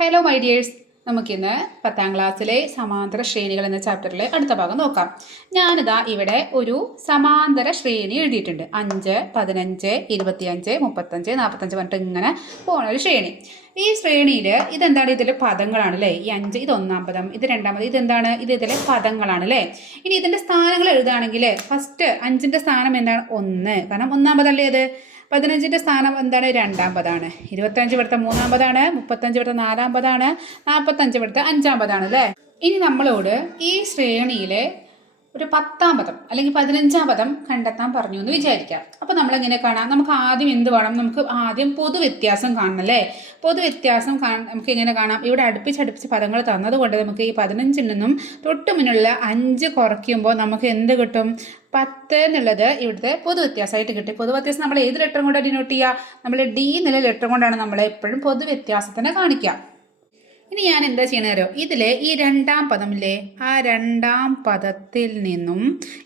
Hello my dears, നമുക്കിന്ന് 10ാം ക്ലാസ്സിലെ സമാന്തര ശ്രേണികൾ എന്ന ചാപ്റ്ററിലെ അടുത്ത ഭാഗം നോക്കാം. ഞാനിതാ ഇവിടെ ഒരു സമാന്തര ശ്രേണി എഴുതിയിട്ടുണ്ട്. 5, 15, 25, 35, 45 പറഞ്ഞിട്ട് ഇങ്ങനെ പോണ ഒരു ശ്രേണി. ഈ ശ്രേണിയിൽ ഇതെന്താണ്? ഇതിലെ പദങ്ങളാണ് അല്ലേ? ഈ 5 ഇത് ഒന്നാം പദം, ഇത് രണ്ടാം പദം, ഇതെന്താണ്? ഇതിലെ പദങ്ങളാണ് അല്ലേ? ഇനി ഇതിൻ്റെ സ്ഥാനങ്ങൾ എഴുതുകയാണെങ്കിൽ ഫസ്റ്റ് 5ൻ്റെ സ്ഥാനം എന്താണ്? 1, കാരണം ഒന്നാം പദമല്ലേ അത്. 15ൻ്റെ സ്ഥാനം എന്താണ്? രണ്ടാം പദമാണ്. 25 ഇവിടുത്തെ മൂന്നാം പദമാണ്. 35 ഇവിടുത്തെ നാലാം പദമാണ്. 45 ഇവിടുത്തെ അഞ്ചാം പദമാണ് അല്ലേ? ഇനി നമ്മളോട് ഈ ശ്രേണിയിലെ ഒരു 10ാം പദം അല്ലെങ്കിൽ 15ാം പദം കണ്ടെത്താൻ പറഞ്ഞു എന്ന് വിചാരിക്കാം. അപ്പോൾ നമ്മളെങ്ങനെ കാണാം? നമുക്ക് ആദ്യം എന്ത് വേണം? നമുക്ക് ആദ്യം പൊതുവ്യത്യാസം കാണണം അല്ലേ? പൊതുവ്യത്യാസം നമുക്ക് എങ്ങനെ കാണാം? ഇവിടെ അടുപ്പിച്ചടുപ്പിച്ച് പദങ്ങൾ തന്നതുകൊണ്ട് നമുക്ക് ഈ 15ൽ നിന്നും തൊട്ട് മുന്നുള്ള 5 കുറയ്ക്കുമ്പോൾ നമുക്ക് എന്ത് കിട്ടും? 10 എന്നുള്ളത് ഇവിടുത്തെ പൊതുവ്യത്യാസമായിട്ട് കിട്ടി. പൊതുവ്യത്യാസം നമ്മൾ ഏത് ലെറ്റർ കൊണ്ടാണ് ഡിനോട്ട് ചെയ്യുക? നമ്മൾ ഡി എന്നുള്ള ലെറ്റർ കൊണ്ടാണ് നമ്മൾ എപ്പോഴും പൊതുവ്യത്യാസത്തിനെ കാണിക്കുക. ഇനി ഞാൻ എന്താ ചെയ്യണോ? ഇതിലെ ഈ രണ്ടാം പദമില്ലേ, ആ രണ്ടാം പദത്തിൽ നിന്നും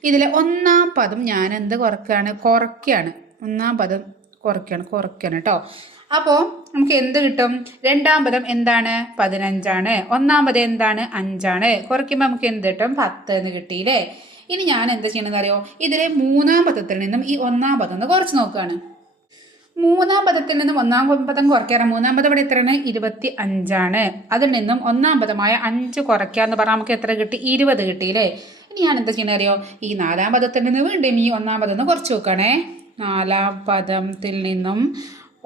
ഇതിലെ ഒന്നാം പദം ഞാൻ എന്ത് കുറയ്ക്കുകയാണ്. ഒന്നാം പദം കുറയ്ക്കുകയാണ് കേട്ടോ. അപ്പോൾ നമുക്ക് എന്ത് കിട്ടും? രണ്ടാം പദം എന്താണ്? 15ആണ്. ഒന്നാം പദം എന്താണ്? 5ആണ്. കുറയ്ക്കുമ്പോൾ നമുക്ക് എന്ത് കിട്ടും? 10 എന്ന് കിട്ടിയില്ലേ? ഇനി ഞാൻ എന്താ ചെയ്യണമെന്ന് അറിയോ? ഇതിലെ മൂന്നാം പദത്തിൽ നിന്നും ഈ ഒന്നാം പദം ഒന്ന് കുറച്ച് നോക്കുകയാണ്. മൂന്നാം പദത്തിൽ നിന്നും ഒന്നാം പദം കുറയ്ക്കാറ്. മൂന്നാം പദം ഇവിടെ എത്രയാണ്? 25ആണ്. അതിൽ നിന്നും ഒന്നാം പദമായ 5 കുറയ്ക്കാന്ന് പറഞ്ഞാൽ നമുക്ക് എത്ര കിട്ടി? 20 കിട്ടിയില്ലേ? ഇനി ഞാൻ എന്താ ചെയ്യണ അറിയോ? ഈ നാലാം പദത്തിൽ നിന്ന് വീണ്ടും ഈ ഒന്നാം പദം ഒന്ന് കുറച്ച് നോക്കണേ. നാലാം പദത്തിൽ നിന്നും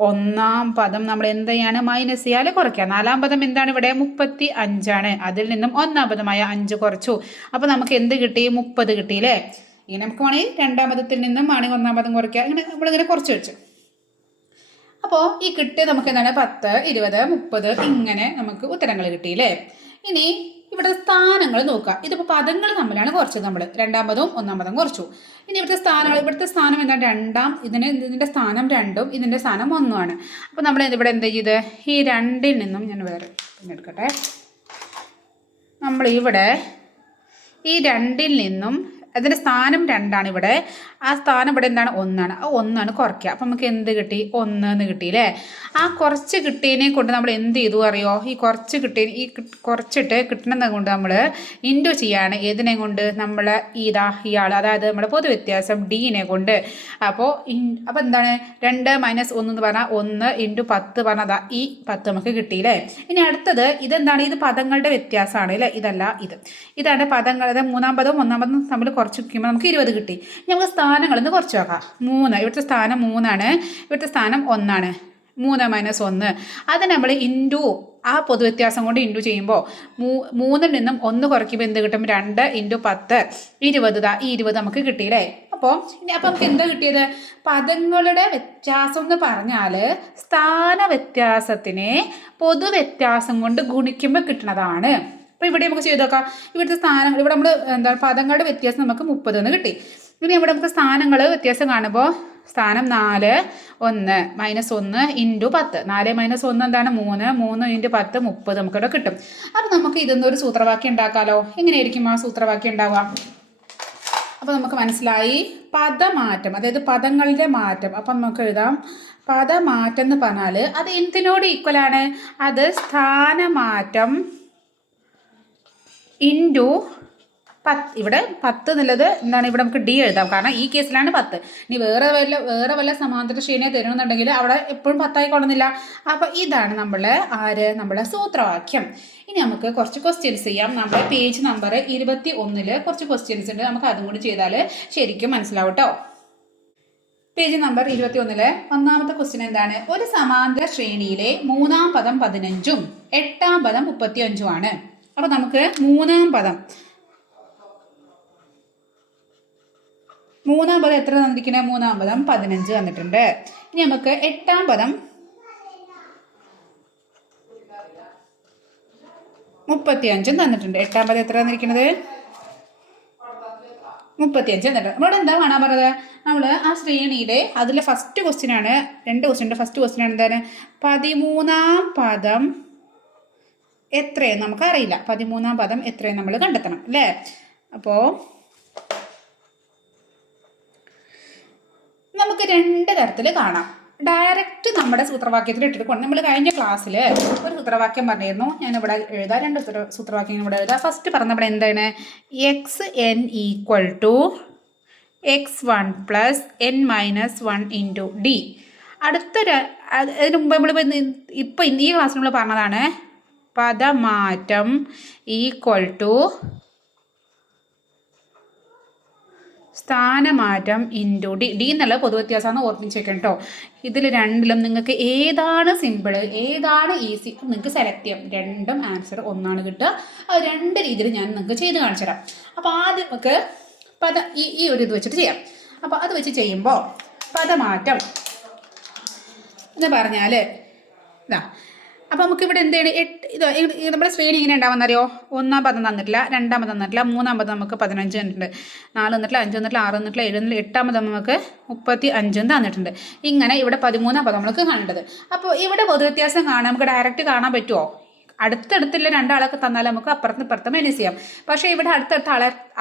ഒന്നാം പദം നമ്മൾ എന്ത് ചെയ്യാണ്? മൈനസ് ചെയ്യാതെ കുറയ്ക്കുക. നാലാം പദം എന്താണ് ഇവിടെ? 35ആണ്. അതിൽ നിന്നും ഒന്നാം പദമായ 5 കുറച്ചു. അപ്പോൾ നമുക്ക് എന്ത് കിട്ടി? 30 കിട്ടിയില്ലേ? ഇങ്ങനെ നമുക്ക് വേണമെങ്കിൽ രണ്ടാം പദത്തിൽ നിന്നും വേണമെങ്കിൽ ഒന്നാം പദം കുറയ്ക്കുക. ഇങ്ങനെ നമ്മളിങ്ങനെ കുറച്ച് വെച്ചു. അപ്പോൾ ഈ കിട്ടിയ നമുക്ക് എന്താണ്? 10, 20, 30 ഇങ്ങനെ നമുക്ക് ഉത്തരങ്ങൾ കിട്ടിയില്ലേ? ഇനി ഇവിടെ സ്ഥാനങ്ങൾ നോക്കുക. ഇതിപ്പോൾ പദങ്ങൾ തമ്മിലാണ് കുറച്ചത്. നമ്മൾ രണ്ടാം പദവും ഒന്നാം പദം കുറച്ചു. ഇനി ഇവിടുത്തെ സ്ഥാനം എന്താണ്? ഇതിൻ്റെ സ്ഥാനം 2ഉം ഇതിൻ്റെ സ്ഥാനം 1ഉമാണ്. അപ്പോൾ നമ്മൾ ഇവിടെ എന്താ ചെയ്ത്? ഈ 2ൽ നിന്നും ഞാൻ വേറെ എടുക്കട്ടെ. നമ്മൾ ഇവിടെ ഈ 2ൽ നിന്നും അതിൻ്റെ സ്ഥാനം 2ആണ് ഇവിടെ. ആ സ്ഥാനം ഇവിടെ എന്താണ്? 1ആണ്. ആ 1ആണ് കുറയ്ക്കുക. അപ്പം നമുക്ക് എന്ത് കിട്ടി? 1 എന്ന് കിട്ടിയില്ലേ? ആ കുറച്ച് കിട്ടിയതിനെ കൊണ്ട് നമ്മൾ എന്ത് ചെയ്തു അറിയോ? ഈ കുറച്ചിട്ട് കിട്ടണത് കൊണ്ട് നമ്മൾ ഇൻറ്റു ചെയ്യാണ്. ഏതിനെ കൊണ്ട്? നമ്മൾ ഇയാൾ, അതായത് നമ്മുടെ പൊതുവ്യത്യാസം ഡീനെ കൊണ്ട്. അപ്പോൾ എന്താണ്? 2 - 1 എന്ന് പറഞ്ഞാൽ 1 × 10 പറഞ്ഞാൽ ഈ 10 നമുക്ക് കിട്ടിയില്ലേ? ഇനി അടുത്തത് ഇതെന്താണ്? ഇത് പദങ്ങളുടെ വ്യത്യാസമാണ് അല്ലേ? ഇതാണ് പദങ്ങൾ. അതായത് മൂന്നാം പദവും ഒന്നാം പദവും തമ്മിൽ കുറച്ച് വയ്ക്കുമ്പോൾ നമുക്ക് 20 കിട്ടി. നമുക്ക് സ്ഥാനങ്ങളൊന്ന് കുറച്ച് നോക്കാം. 3, ഇവിടുത്തെ സ്ഥാനം 3ആണ്. ഇവിടുത്തെ സ്ഥാനം 1ആണ്. 3 - 1 അത് നമ്മൾ ഇൻറ്റു ആ പൊതുവ്യത്യാസം കൊണ്ട് ഇൻറ്റു ചെയ്യുമ്പോൾ 3ൽ നിന്നും 1 കുറയ്ക്കുമ്പോൾ എന്ത് കിട്ടും? 2 × 10 20. ഈ 20 നമുക്ക് കിട്ടിയില്ലേ? അപ്പോൾ നമുക്ക് എന്താ കിട്ടിയത്? പദങ്ങളുടെ വ്യത്യാസം എന്ന് പറഞ്ഞാൽ സ്ഥാന വ്യത്യാസത്തിനെ പൊതുവ്യത്യാസം കൊണ്ട് ഗുണിക്കുമ്പോൾ കിട്ടുന്നതാണ്. അപ്പോൾ ഇവിടെ നമുക്ക് ചെയ്ത് നോക്കാം. ഇവിടുത്തെ സ്ഥാനങ്ങൾ ഇവിടെ നമ്മൾ പദങ്ങളുടെ വ്യത്യാസം നമുക്ക് 30 എന്ന് കിട്ടി. ഇനി ഇവിടെ നമുക്ക് സ്ഥാനങ്ങൾ വ്യത്യാസം കാണുമ്പോൾ സ്ഥാനം 4, 1 - 1 × 10. 4 - 1 എന്താണ്? 3. 3 × 10 30 നമുക്കിവിടെ കിട്ടും. അപ്പോൾ നമുക്ക് ഇതൊന്നൊരു സൂത്രവാക്യം ഉണ്ടാക്കാമല്ലോ. എങ്ങനെയായിരിക്കും ആ സൂത്രവാക്യം ഉണ്ടാവുക? അപ്പോൾ നമുക്ക് മനസ്സിലായി പദമാറ്റം, അതായത് പദങ്ങളുടെ മാറ്റം. അപ്പം നമുക്ക് എഴുതാം. പദമാറ്റം എന്ന് പറഞ്ഞാൽ അത് എന്തിനോട് ഈക്വലാണ്? അത് സ്ഥാനമാറ്റം ഇൻറ്റു 10. ഇവിടെ 10 എന്നുള്ളത് എന്താണ്? ഇവിടെ നമുക്ക് ഡി എഴുതാം, കാരണം ഈ കേസിലാണ് 10. ഇനി വേറെ വല്ല സമാന്തര ശ്രേണിയെ തരണമെന്നുണ്ടെങ്കിൽ അവിടെ എപ്പോഴും 10 ആയിക്കൊള്ളുന്നില്ല. അപ്പോൾ ഇതാണ് നമ്മളെ സൂത്രവാക്യം. ഇനി നമുക്ക് കുറച്ച് ക്വസ്റ്റ്യൻസ് ചെയ്യാം. നമ്മുടെ പേജ് നമ്പർ 21 കുറച്ച് ക്വസ്റ്റ്യൻസ് ഉണ്ട്. നമുക്ക് അതും കൂടി ചെയ്താൽ ശരിക്കും മനസ്സിലാവും കേട്ടോ. പേജ് നമ്പർ 21 ഒന്നാമത്തെ ക്വസ്റ്റ്യൻ എന്താണ്? ഒരു സമാന്തര ശ്രേണിയിലെ മൂന്നാം പദം 15ഉം 8ാം പദം 35ഉമാണ്. അപ്പോൾ നമുക്ക് മൂന്നാം പദം എത്ര തന്നിരിക്കുന്നത്? മൂന്നാം പദം 15 തന്നിട്ടുണ്ട്. ഇനി നമുക്ക് 8ാം പദം 35 തന്നിട്ടുണ്ട്. 8ാം പദം എത്ര തന്നിരിക്കുന്നത്? 35 തന്നിട്ടുണ്ട്. നമ്മളോട് എന്താ കാണാൻ പറഞ്ഞത്? നമ്മൾ ആ ശ്രേണിയിലെ അതിലെ ഫസ്റ്റ് ക്വസ്റ്റ്യനാണ്. 2 ക്വസ്റ്റ്യൻ്റെ ഫസ്റ്റ് ക്വസ്റ്റ്യനാണ് എന്താണ്? 13ാം പദം എത്രയെന്ന് നമുക്കറിയില്ല. 13ാം പദം എത്രയെന്ന് നമ്മൾ കണ്ടെത്തണം അല്ലേ? അപ്പോൾ നമുക്ക് 2 തരത്തിൽ കാണാം. ഡയറക്റ്റ് നമ്മുടെ സൂത്രവാക്യത്തിൽ ഇട്ടിട്ട് കൊണ്ട് നമ്മൾ കഴിഞ്ഞ ക്ലാസ്സിൽ ഒരു സൂത്രവാക്യം പറഞ്ഞിരുന്നു. ഞാനിവിടെ എഴുതാം, രണ്ട് സൂത്രവാക്യം ഇവിടെ എഴുതാം. ഫസ്റ്റ് പറഞ്ഞപ്പോൾ എന്താണ്? X n equal to x1 plus n minus 1 into d. അതിന് മുമ്പ് നമ്മൾ ഇപ്പോൾ ഈ ക്ലാസ്സിൽ നമ്മൾ പറഞ്ഞതാണ് പദമാറ്റം ഈക്വൽ ടു സ്ഥാനമാറ്റം ഇൻറ്റു ഡി. ഡി എന്നുള്ള പൊതുവ്യത്യാസമാണ് ഓർമ്മിച്ചേക്കണം കേട്ടോ. ഇതിൽ രണ്ടിലും നിങ്ങൾക്ക് ഏതാണ് സിമ്പിൾ ഏതാണ് ഈസി നിങ്ങൾക്ക് സെലക്ട് ചെയ്യാം. രണ്ടും ആൻസർ ഒന്നാണ് കിട്ടുക. അത് രണ്ട് രീതിയിൽ ഞാൻ നിങ്ങൾക്ക് ചെയ്ത് കാണിച്ചു തരാം. അപ്പോൾ ആദ്യം നമുക്ക് ഈ ഒരു ഇത് വെച്ചിട്ട് ചെയ്യാം. അപ്പോൾ അത് വെച്ച് ചെയ്യുമ്പോൾ പദമാറ്റം എന്ന് പറഞ്ഞാൽ ഇതാ. അപ്പോൾ നമുക്കിവിടെ എന്താണ് നമ്മുടെ ശ്രേണി ഇങ്ങനെ ഉണ്ടാവുമെന്നറിയോ? ഒന്നാം പദം തന്നിട്ടില്ല, രണ്ടാം പദം തന്നിട്ടില്ല, മൂന്നാം പദം നമുക്ക് 15 തന്നിട്ടുണ്ട്, 4 തന്നിട്ടില്ല, 5 തന്നിട്ടില്ല, 6 തന്നിട്ടില്ല, 7 തന്നിട്ടില്ല, എട്ടാം പദം നമുക്ക് 35 തന്നിട്ടുണ്ട്. ഇങ്ങനെ ഇവിടെ 13ആം പദം നമുക്ക് കാണേണ്ടത്. അപ്പോൾ ഇവിടെ പൊതുവ്യത്യാസം കാണാൻ നമുക്ക് ഡയറക്റ്റ് കാണാൻ പറ്റുമോ? അടുത്തടുത്തുള്ള രണ്ടാളൊക്കെ തന്നാൽ നമുക്ക് അപ്പുറത്ത് ഇപ്പുറത്ത് മാനേജ് ചെയ്യാം. പക്ഷേ ഇവിടെ അടുത്തടുത്ത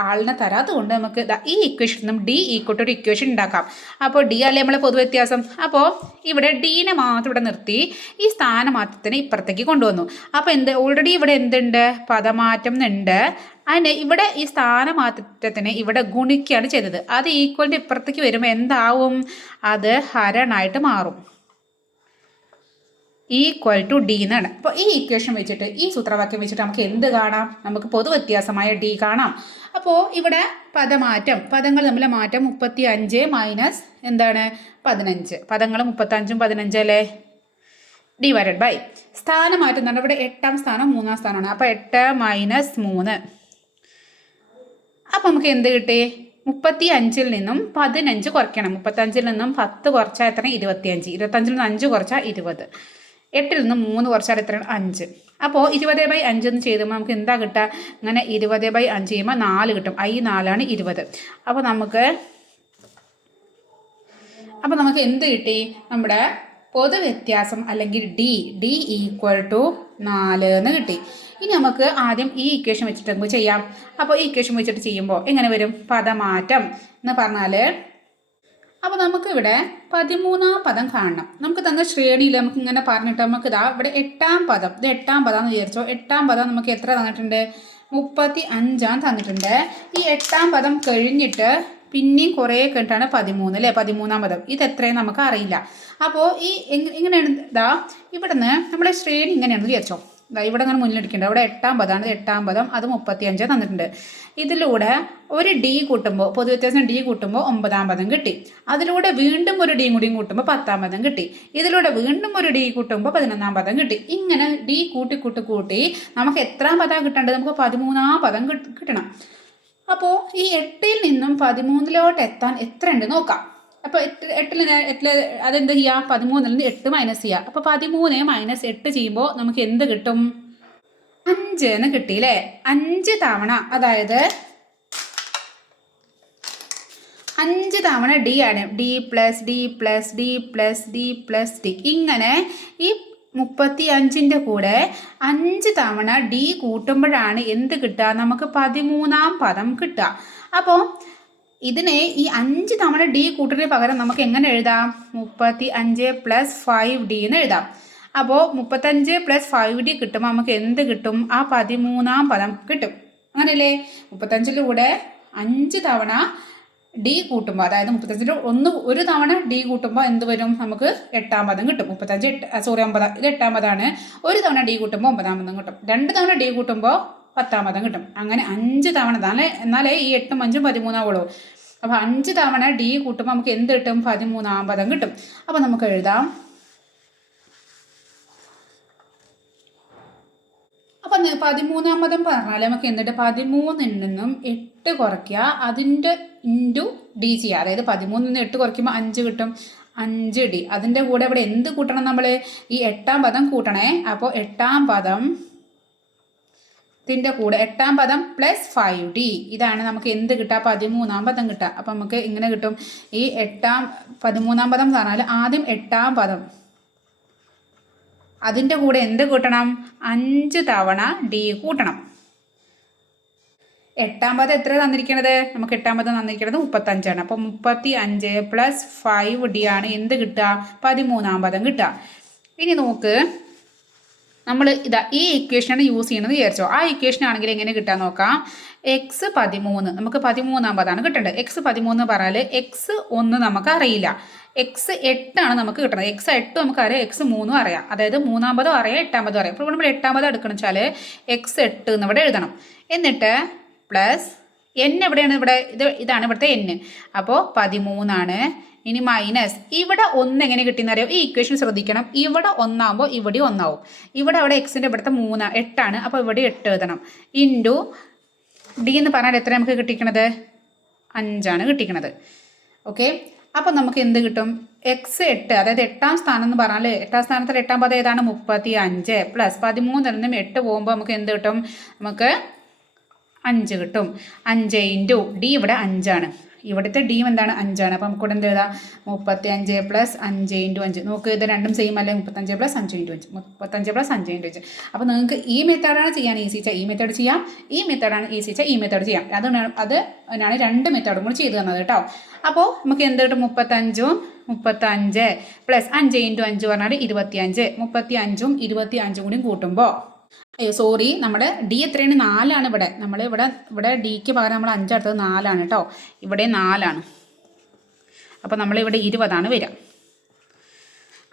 ആളിനെ തരാത്തത് കൊണ്ട് നമുക്ക് ഈ ഇക്വേഷനും ഡി ഈക്വൽ ടു ഒരു ഇക്വേഷൻ ഉണ്ടാക്കാം. അപ്പോൾ ഡി അല്ലേ നമ്മളെ പൊതുവ്യത്യാസം. അപ്പോൾ ഇവിടെ ഡീനെ മാത്രം ഇവിടെ നിർത്തി ഈ സ്ഥാനമാറ്റത്തിന് ഇപ്പുറത്തേക്ക് കൊണ്ടുവന്നു. അപ്പോൾ ഓൾറെഡി ഇവിടെ എന്തുണ്ട്? പദമാറ്റം ഉണ്ട്. അതിന് ഇവിടെ ഈ സ്ഥാനമാറ്റത്തിന് ഇവിടെ ഗുണിക്കുകയാണ് ചെയ്തത്. അത് ഈക്വലിൻ്റെ ഇപ്പുറത്തേക്ക് വരുമ്പോൾ എന്താവും? അത് ഹരണായിട്ട് മാറും. ഈക്വൽ ടു ഡി എന്നാണ്. അപ്പോൾ ഈ ഇക്വേഷൻ വെച്ചിട്ട് ഈ സൂത്രവാക്യം വെച്ചിട്ട് നമുക്ക് എന്ത് കാണാം? നമുക്ക് പൊതുവ്യത്യാസമായ ഡി കാണാം. അപ്പോൾ ഇവിടെ പദമാറ്റം, പദങ്ങൾ തമ്മിലെ മാറ്റം 35 മൈനസ് എന്താണ് 15. പദങ്ങൾ 35ഉം 15 അല്ലേ? ഡിവൈഡഡ് ബൈ സ്ഥാനമാറ്റം എന്ന് പറഞ്ഞാൽ ഇവിടെ 8ാം സ്ഥാനം 3ാം സ്ഥാനമാണ്. അപ്പോൾ 8 മൈനസ് 3. അപ്പോൾ നമുക്ക് എന്ത് കിട്ടി? 35ൽ നിന്നും 15 കുറയ്ക്കണം. 35ൽ നിന്നും 10 കുറച്ചാൽ എത്ര? 25. 25ൽ നിന്ന് 5 കുറച്ചാൽ 20. 8ൽ നിന്ന് 3 കുറച്ചാൽ എത്രയാണ്? 5. അപ്പോൾ 20/5 എന്ന് ചെയ്തുമ്പോൾ നമുക്ക് എന്താ കിട്ടുക? അങ്ങനെ 20/5 ചെയ്യുമ്പോൾ 4 കിട്ടും. 4 ആണ് 20. അപ്പോൾ നമുക്ക് എന്ത് കിട്ടി? നമ്മുടെ പൊതുവ്യത്യാസം അല്ലെങ്കിൽ ഡി ഈക്വൽ ടു 4 എന്ന് കിട്ടി. ഇനി നമുക്ക് ആദ്യം ഈ ഇക്വേഷൻ വെച്ചിട്ട് നമുക്ക് ചെയ്യാം. അപ്പോൾ ഈ ഇക്വേഷൻ വെച്ചിട്ട് ചെയ്യുമ്പോൾ എങ്ങനെ വരും? പദമാറ്റം എന്ന് പറഞ്ഞാൽ അപ്പോൾ നമുക്കിവിടെ 13ആം പദം കാണണം. നമുക്ക് തന്ന ശ്രേണിയിൽ നമുക്ക് ഇങ്ങനെ പറഞ്ഞിട്ട് നമുക്ക് ഇവിടെ 8ാം പദം, ഇത് 8ാം പദം എന്ന് വിചാരിച്ചോ. 8ാം പദം നമുക്ക് എത്ര തന്നിട്ടുണ്ട്? 35 തന്നിട്ടുണ്ട്. ഈ 8ാം പദം കഴിഞ്ഞിട്ട് പിന്നെയും കുറേ കഴിഞ്ഞിട്ടാണ് 13 അല്ലേ? 13ആം പദം. ഇത് എത്രയും നമുക്ക് അറിയില്ല. അപ്പോൾ ഇങ്ങനെയാണ് ഇവിടുന്ന് നമ്മുടെ ശ്രേണി ഇങ്ങനെയാണെന്ന് വിചാരിച്ചോ. ഇവിടെ അങ്ങനെ മുന്നിലെടുക്കേണ്ടത്. അവിടെ 8ാം പദമാണ്. 8ാം പദം അത് 35 തന്നിട്ടുണ്ട്. ഇതിലൂടെ ഒരു ഡി കൂട്ടുമ്പോൾ പൊതുവ്യത്യാസം ഡി കൂട്ടുമ്പോൾ 9ാം പദം കിട്ടി. അതിലൂടെ വീണ്ടും ഒരു ഡി കൂടിയും കൂട്ടുമ്പോൾ 10ാം പദം കിട്ടി. ഇതിലൂടെ വീണ്ടും ഒരു ഡി കൂട്ടുമ്പോൾ 11ാം പദം കിട്ടി. ഇങ്ങനെ ഡി കൂട്ടി നമുക്ക് എത്രാം പദം കിട്ടേണ്ടത്? നമുക്ക് 13ആം പദം കിട്ടണം. അപ്പോൾ ഈ 8ൽ നിന്നും 13ലോട്ട് എത്താൻ എത്ര ഉണ്ട് നോക്കാം. അപ്പോൾ 8 അതെന്ത് ചെയ്യുക? 13ൽ നിന്ന് 8 മൈനസ് ചെയ്യുക. അപ്പോൾ 13 മൈനസ് 8 ചെയ്യുമ്പോൾ നമുക്ക് എന്ത് കിട്ടും? 5 എന്ന് കിട്ടിയില്ലേ? 5 തവണ, അതായത് 5 തവണ ഡി ആണ്. D plus D plus D plus D plus D. ഇങ്ങനെ ഈ 35ൻ്റെ കൂടെ 5 തവണ ഡി കൂട്ടുമ്പോഴാണ് എന്ത് കിട്ടുക? നമുക്ക് 13ആം പദം കിട്ടുക. അപ്പോൾ ഇതിനെ ഈ 5 തവണ ഡി കൂട്ടുന്നതിന് പകരം നമുക്ക് എങ്ങനെ എഴുതാം? 35 പ്ലസ് 5D എന്ന് എഴുതാം. അപ്പോൾ 35 പ്ലസ് 5D കിട്ടുമ്പോൾ നമുക്ക് എന്ത് കിട്ടും? ആ 13ആം പദം കിട്ടും. അങ്ങനെയല്ലേ? 35ലൂടെ 5 തവണ ഡി കൂട്ടുമ്പോൾ, അതായത് 35ൽ ഒരു തവണ ഡി കൂട്ടുമ്പോൾ എന്ത് വരും? നമുക്ക് 8ാം പദം കിട്ടും. 9 ഇത് 8ാം പദമാണ്. ഒരു തവണ ഡി കൂട്ടുമ്പോൾ 9ാം പദം കിട്ടും. 2 തവണ ഡി കൂട്ടുമ്പോൾ 10ാം പദം കിട്ടും. അങ്ങനെ 5 തവണ എന്നാലേ ഈ 8ഉം 5ഉം 13 ആവുള്ളൂ. അപ്പോൾ 5 തവണ ഡി കൂട്ടുമ്പോൾ നമുക്ക് എന്ത് കിട്ടും? 13ആം പദം കിട്ടും. അപ്പോൾ നമുക്ക് എഴുതാം. അപ്പം 13ആം പദം പറഞ്ഞാൽ നമുക്ക് എന്നിട്ട് 13ൽ നിന്നും 8 കുറയ്ക്കുക, അതിൻ്റെ ഇൻറ്റു ഡി ചെയ്യുക. അതായത് 13ൽ നിന്ന് 8 കുറയ്ക്കുമ്പോൾ 5 കിട്ടും. 5D. അതിൻ്റെ കൂടെ ഇവിടെ എന്ത് കൂട്ടണം? നമ്മൾ ഈ 8ാം പദം കൂട്ടണേ. അപ്പോൾ 8ാം പദം ഇതിൻ്റെ കൂടെ 8ാം പദം പ്ലസ് 5D. ഇതാണ് നമുക്ക് എന്ത് കിട്ടുക? 13ആം പദം കിട്ടുക. അപ്പം നമുക്ക് ഇങ്ങനെ കിട്ടും. ഈ 13ആം പദം എന്ന് പറഞ്ഞാൽ ആദ്യം 8ാം പദം, അതിൻ്റെ കൂടെ എന്ത് കൂട്ടണം? 5 തവണ ഡി കൂട്ടണം. എട്ടാം പദം എത്ര തന്നിരിക്കണത്? നമുക്ക് എട്ടാം പദം തന്നിരിക്കുന്നത് 35ആണ്. അപ്പോൾ 35 + 5d ആണ് എന്ത് കിട്ടുക? 13ആം പദം കിട്ടുക. ഇനി നോക്ക്, നമ്മൾ ഇതാ ഈ ഇക്വേഷനാണ് യൂസ് ചെയ്യണമെന്ന് വിചാരിച്ചോ. ആ ഇക്വേഷൻ ആണെങ്കിൽ എങ്ങനെ കിട്ടാൻ നോക്കാം. x13 നമുക്ക് 13ആം പദമാണ് കിട്ടേണ്ടത്. x13 പറഞ്ഞാൽ x1 നമുക്ക് അറിയില്ല, x8 ആണ് നമുക്ക് കിട്ടുന്നത്. x8 നമുക്കറിയാം, x3 അറിയാം. അതായത് 3ആം പദം അറിയാം, 8ആം പദം അറിയാം. അപ്പോൾ നമ്മൾ 8ആം പദം എടുക്കണം വെച്ചാൽ x8 എന്ന് ഇവിടെ എഴുതണം. എന്നിട്ട് പ്ലസ് n എവിടെയാണ്? ഇവിടെ ഇതാണ് ഇവിടുത്തെ n. അപ്പോൾ 13 ആണ്. ഇനി മൈനസ് ഇവിടെ 1 എങ്ങനെ കിട്ടിയെന്ന് അറിയാം. ഈ ഇക്വേഷൻ ശ്രദ്ധിക്കണം. ഇവിടെ 1 ആകുമ്പോൾ ഇവിടെ 1 ആവും. അവിടെ എക്സിൻ്റെ ഇവിടുത്തെ 8 ആണ്. അപ്പോൾ ഇവിടെ 8 എഴുതണം. ഇൻറ്റു d എന്ന് പറഞ്ഞാൽ എത്ര നമുക്ക് കിട്ടിക്കണത്? 5 ആണ് കിട്ടിക്കണത്. ഓക്കെ, അപ്പോൾ നമുക്ക് എന്ത് കിട്ടും? x8, അതായത് 8ആം സ്ഥാനം എന്ന് പറഞ്ഞാൽ 8ആം സ്ഥാനത്തിൽ 8ആം പദം ഏതാണ്? 35 പ്ലസ് 13 നിന്നും 8 പോകുമ്പോൾ നമുക്ക് എന്ത് കിട്ടും? നമുക്ക് 5 കിട്ടും. 5 ഇൻറ്റു d ഇവിടെ 5 ആണ്. ഇവിടുത്തെ d എന്താണ്? 5 ആണ്. അപ്പോൾ നമുക്ക് ഇവിടെ എന്ത് എഴുതാം? 35 + 5 × 5. നോക്ക്, ഇത് രണ്ടും സെയിം അല്ലേ? 35 + 5 × 5, 35 + 5 × 5. അപ്പോൾ നിങ്ങൾക്ക് ഈ മെത്തേഡാണ് ചെയ്യാൻ ഈസി വെച്ചാൽ ഈ മെത്തേഡ് ചെയ്യാം, ഈ മെത്തേഡാണ് ഈസി വെച്ചാൽ ഈ മെത്തേഡ് ചെയ്യാം. അതിനാണ് രണ്ട് മെത്തേഡും കൂടി ചെയ്ത് തന്നത് കേട്ടോ. അപ്പോൾ നമുക്ക് എന്ത് കിട്ടും? 35 + 5 × 5 പറഞ്ഞാൽ 25. 35ഉം 25ഉം കൂടി കൂട്ടുമ്പോൾ, സോറി, നമ്മുടെ d എത്രയാണ്? 4 ആണ്. ഇവിടെ ഡിക്ക് പകരം നമ്മൾ 5 എടുത്തത് 4 ആണ് കേട്ടോ. ഇവിടെ 4 ആണ്. അപ്പോൾ നമ്മളിവിടെ 20 ആണ് വരിക.